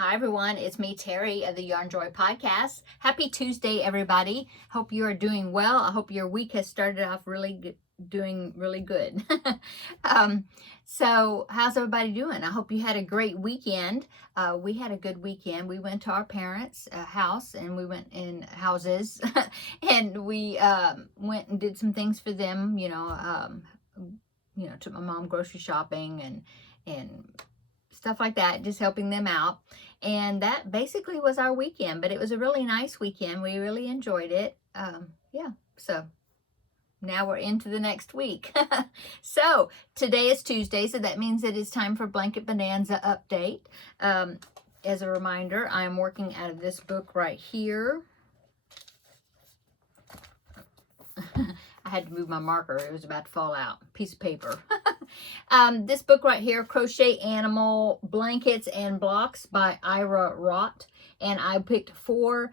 Hi everyone, it's me Terry of the Yarnjoy podcast. Happy Tuesday everybody. Hope you are doing well. I hope your week has started off doing really good. So how's everybody doing? I hope you had a great weekend. We had a good weekend. We went to our parents' house and we went in houses and we went and did some things for them, took my mom grocery shopping and stuff like that, just helping them out. And that basically was our weekend, but it was a really nice weekend. We really enjoyed it. So now we're into the next week. So today is Tuesday, so that means it is time for Blanket Bonanza update. As a reminder, I'm working out of this book right here. I had to move my marker. It was about to fall out. Piece of paper. This book right here, Crochet Animal Blankets and Blocks by Ira Rott. And I picked 4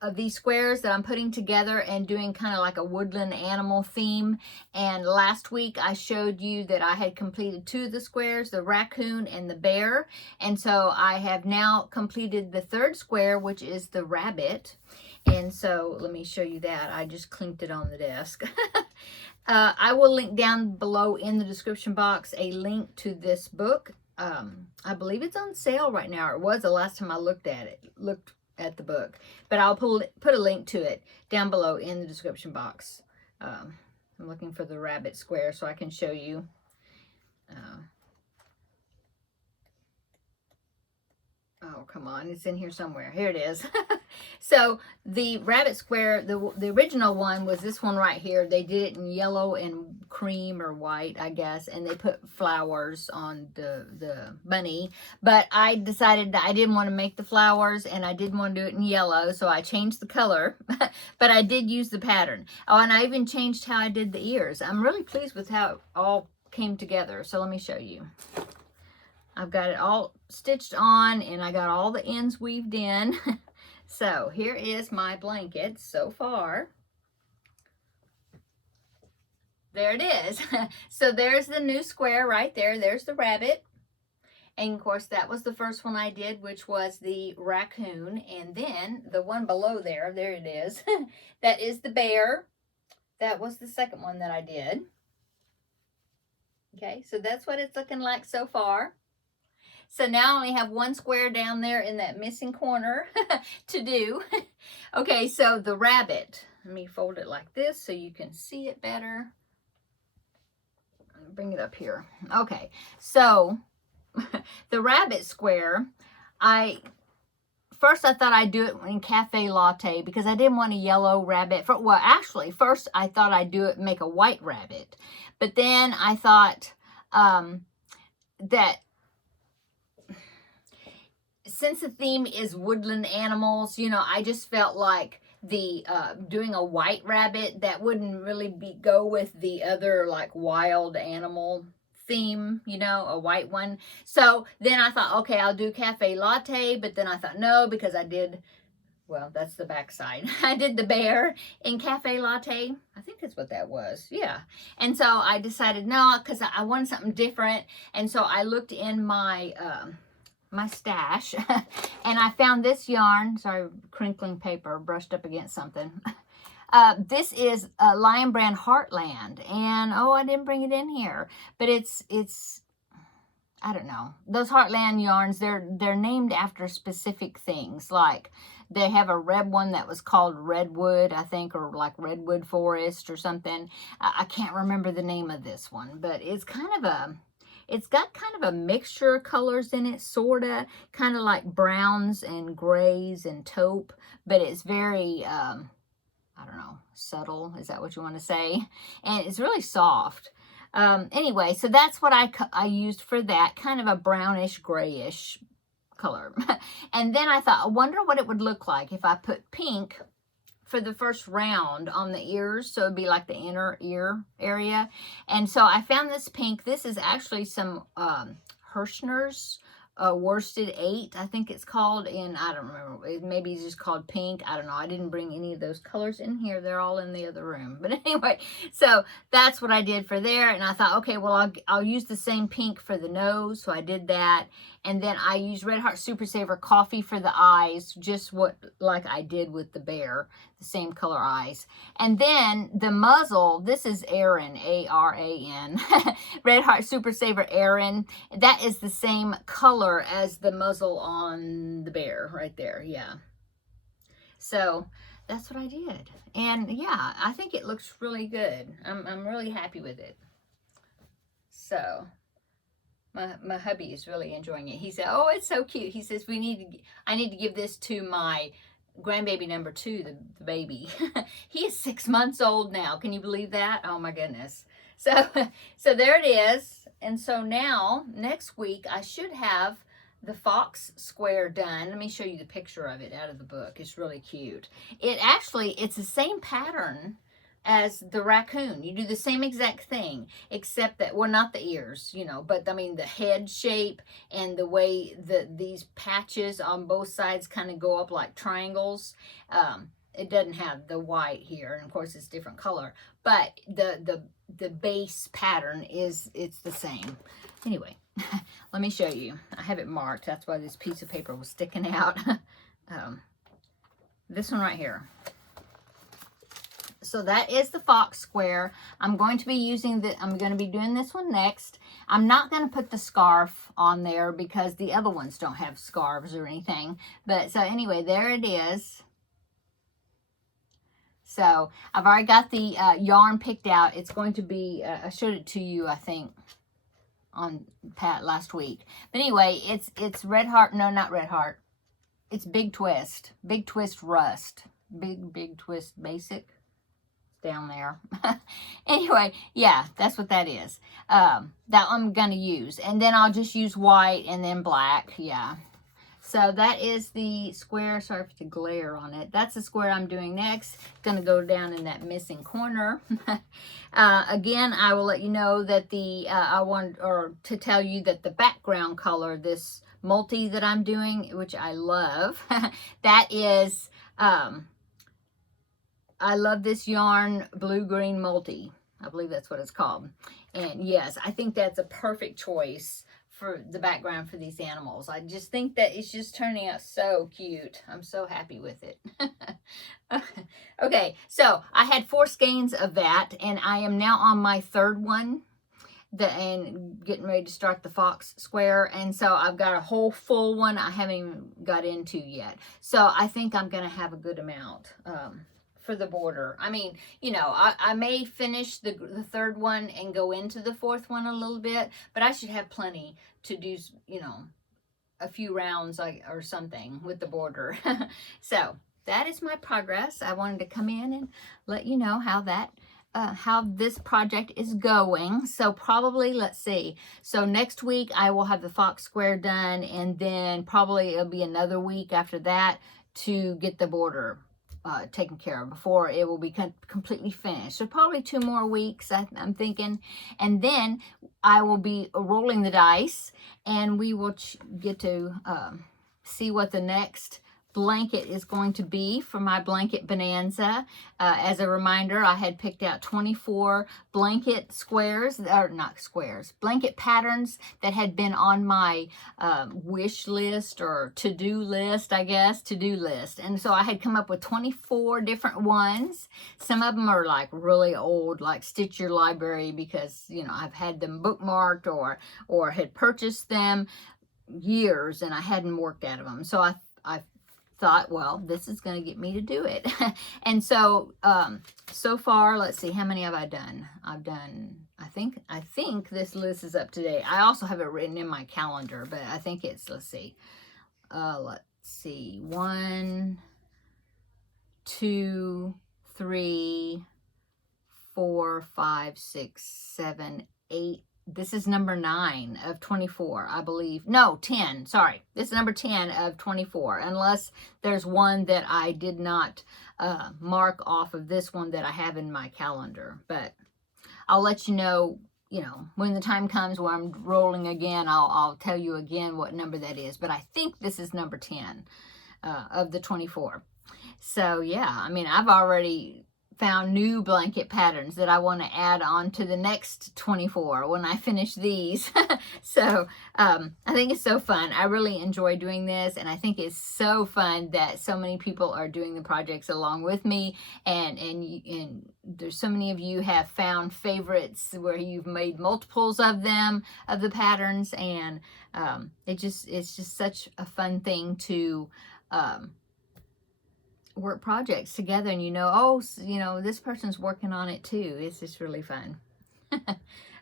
of these squares that I'm putting together and doing kind of like a woodland animal theme. And last week I showed you that I had completed 2 of the squares, the raccoon and the bear. And so I have now completed the 3rd square, which is the rabbit. And so let me show you that. I just clinked it on the desk. I will link down below in the description box a link to this book. I believe it's on sale right now. It was the last time I looked at the book. But I'll put a link to it down below in the description box. I'm looking for the rabbit square so I can show you. Oh, come on. It's in here somewhere. Here it is. So the rabbit square, the original one was this one right here. They did it in yellow and cream or white, I guess, and they put flowers on the bunny. But I decided that I didn't want to make the flowers and I didn't want to do it in yellow, so I changed the color. But I did use the pattern. Oh, and I even changed how I did the ears. I'm really pleased with how it all came together. So let me show you. I've got it all stitched on and I got all the ends weaved in. So here is my blanket so far. There it is. So there's the new square right there. There's the rabbit. And of course that was the first one I did, which was the raccoon. And then the one below there it is. That is the bear. That was the second one that I did. Okay, so that's what it's looking like so far. So now I only have 1 square down there in that missing corner to do. Okay, so the rabbit. Let me fold it like this so you can see it better. Bring it up here. Okay, so the rabbit square, first I thought I'd do it in cafe latte because I didn't want a yellow rabbit. Actually, first I thought I'd make a white rabbit. But then I thought that since the theme is woodland animals, I just felt like the doing a white rabbit, that wouldn't really go with the other like wild animal theme, a white one. So then I thought, okay, I'll do cafe latte, but then I thought no, because that's the back side. I did the bear in cafe latte. I think that's what that was. Yeah. And so I decided no, because I wanted something different. And so I looked in my my stash and I found this yarn. Sorry, crinkling paper brushed up against something. This is Lion Brand Heartland, and I didn't bring it in here, but it's I don't know, those Heartland yarns, they're named after specific things. Like they have a red one that was called Redwood, I think, or like Redwood Forest or something. I can't remember the name of this one, but it's got kind of a mixture of colors in it, kind of like browns and grays and taupe, but it's very, I don't know, subtle. Is that what you want to say? And it's really soft. Anyway, so that's what I used for that, kind of a brownish grayish color. And then I thought, I wonder what it would look like if I put pink for the first round on the ears, so it'd be like the inner ear area. And so I found this pink. This is actually some Hirschner's worsted 8, I think it's called, and I don't remember, maybe it's just called pink, I don't know. I didn't bring any of those colors in here, they're all in the other room. But anyway, so that's what I did for there, and I thought, okay, well, I'll use the same pink for the nose, so I did that. And then I used Red Heart Super Saver Coffee for the eyes, just like I did with the bear, the same color eyes. And then the muzzle, this is Aran, A-R-A-N, Red Heart Super Saver Aran. That is the same color as the muzzle on the bear right there, yeah. So that's what I did. And yeah, I think it looks really good. I'm really happy with it. So my hubby is really enjoying it. He said, oh, it's so cute. He says, I need to give this to my grandbaby number 2, the baby. He is 6 months old now. Can you believe that? Oh my goodness. So there it is. And so now, next week, I should have the fox square done. Let me show you the picture of it out of the book. It's really cute. It's the same pattern as the raccoon. You do the same exact thing, except that, well, not the ears, you know, but I mean the head shape and the way these patches on both sides kind of go up like triangles. It doesn't have the white here, and of course it's different color, but the base pattern it's the same. Anyway, let me show you. I have it marked. That's why this piece of paper was sticking out. This one right here. So that is the fox square. I'm going to be doing this one next. I'm not going to put the scarf on there because the other ones don't have scarves or anything. But so anyway, there it is. So I've already got the yarn picked out. It's going to be, I showed it to you, I think, on Pat last week. But anyway, it's Red Heart, no, not Red Heart. It's Big Twist Rust. Big Twist Basic. Down there. Anyway, yeah, that's what that is. That I'm going to use. And then I'll just use white and then black. Yeah. So that is the square. Sorry for the glare on it. That's the square I'm doing next. It's going to go down in that missing corner. Again, I will let you know that to tell you that the background color, this multi that I'm doing, which I love, that is, I love this yarn blue-green multi. I believe that's what it's called. And yes, I think that's a perfect choice for the background for these animals. I just think that it's just turning out so cute. I'm so happy with it. Okay, so I had 4 skeins of that, and I am now on my 3rd one. And getting ready to start the fox square, and so I've got a whole full one I haven't even got into yet. So I think I'm going to have a good amount for the border. I mean, you know, I may finish the 3rd one and go into the 4th one a little bit, but I should have plenty to do, you know, a few rounds or something with the border. So that is my progress. I wanted to come in and let you know how this project is going. So probably, let's see. So next week I will have the fox square done, and then probably it'll be another week after that to get the border taken care of before it will be completely finished. So probably 2 more weeks, I'm thinking. And then I will be rolling the dice, and we will get to see what the next blanket is going to be for my blanket bonanza. As a reminder, I had picked out 24 blanket squares, or not squares, blanket patterns that had been on my wish list or to-do list, I guess, to-do list. And so I had come up with 24 different ones. Some of them are like really old, like Stitch Your Library, because, you know, I've had them bookmarked or had purchased them years and I hadn't worked out of them. So I thought, well, this is going to get me to do it. And so so far, let's see, how many have I done? I've done, I think this list is up to date. I also have it written in my calendar, but I think it's, let's see 1, 2, 3, 4, 5, 6, 7, 8. This is number 9 of 24, I believe. No, 10. Sorry. This is number 10 of 24, unless there's one that I did not mark off of this one that I have in my calendar. But I'll let you know you know, when the time comes where I'm rolling again, I'll tell you again what number that is. But I think this is number 10 of the 24. So yeah, I mean, I've already found new blanket patterns that I want to add on to the next 24 when I finish these. So I think it's so fun. I really enjoy doing this, and I think it's so fun that so many people are doing the projects along with me, and there's so many of you have found favorites where you've made multiples of them, of the patterns, and it's just such a fun thing to work projects together, and oh, this person's working on it too. It's just really fun.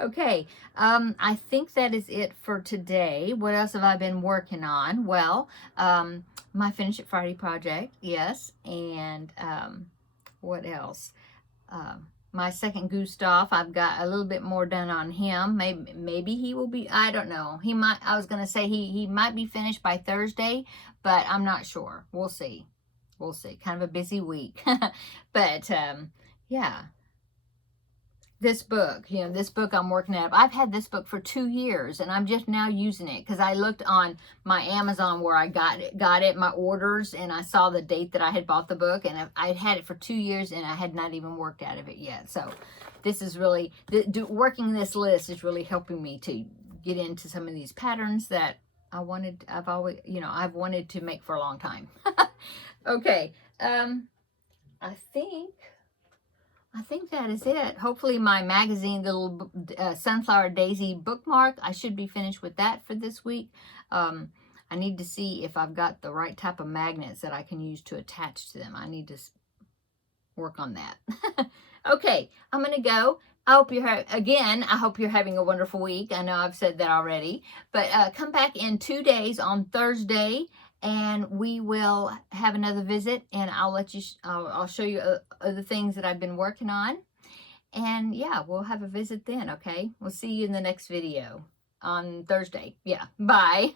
Okay, I think that is it for today. What else have I been working on? Well, my Finish It Friday project, yes, and what else? My second Gustav, I've got a little bit more done on him. Maybe he will be, I don't know. I was going to say he might be finished by Thursday, but I'm not sure. We'll see. We'll see. Kind of a busy week. But, yeah. This book, this book I'm working at. I've had this book for 2 years, and I'm just now using it because I looked on my Amazon where I got it, my orders, and I saw the date that I had bought the book, and I'd had it for 2 years, and I had not even worked out of it yet. So this is really, working this list is really helping me to get into some of these patterns that I've wanted to make for a long time. Okay, I think that is it. Hopefully my magazine, the little Sunflower Daisy bookmark, I should be finished with that for this week. I need to see if I've got the right type of magnets that I can use to attach to them. I need to work on that. Okay, I'm going to go. I hope you're having a wonderful week. I know I've said that already. But come back in 2 days on Thursday, and we will have another visit, and I'll show you other things that I've been working on. And yeah, we'll have a visit then, okay? We'll see you in the next video on Thursday. Yeah, bye.